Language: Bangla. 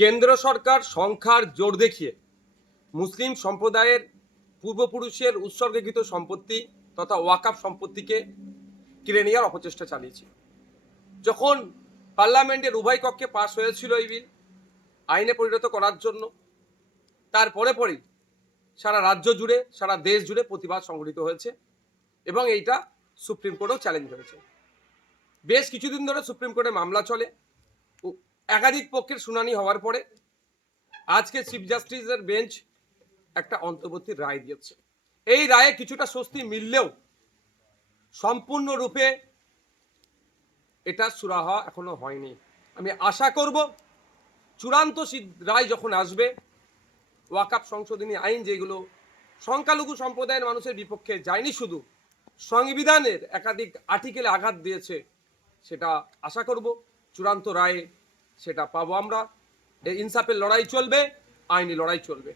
কেন্দ্র সরকার সংখ্যার জোর দেখিয়ে মুসলিম সম্প্রদায়ের পূর্বপুরুষের উৎসর্গীকৃত সম্পত্তি তথা ওয়াকাফ সম্পত্তিকে কেড়ে নেওয়ার অপচেষ্টা চালিয়েছে। যখন পার্লামেন্টের উভয় কক্ষে পাশ হয়েছিল এই বিল আইনে পরিণত করার জন্য, তারপরে পরেই সারা রাজ্য জুড়ে সারা দেশ জুড়ে প্রতিবাদ সংঘটিত হয়েছে এবং এইটা সুপ্রিম কোর্টেও চ্যালেঞ্জ হয়েছে। বেশ কিছুদিন ধরে সুপ্রিম কোর্টে মামলা চলে, একাধিক পক্ষের শুনানি হওয়ার পরে আজকে চিফ জাস্টিসের বেঞ্চ একটা অন্তর্বর্তী রায় দিয়েছে। এই রায়ে কিছুটা স্বস্তি মিললেও সম্পূর্ণরূপে এটা সুরাহা এখনো হয়নি। আমি আশা করব চূড়ান্ত রায় যখন আসবে, ওয়াকাফ সংশোধনী আইন যেগুলো সংখ্যালঘু সম্প্রদায়ের মানুষের বিপক্ষে যায়নি, শুধু সংবিধানের একাধিক আর্টিকেলে আঘাত দিয়েছে, সেটা আশা করব চূড়ান্ত রায়ে সেটা পাবো আমরা। এই ইনসাফের লড়াই চলবে, আইনি লড়াই চলবে।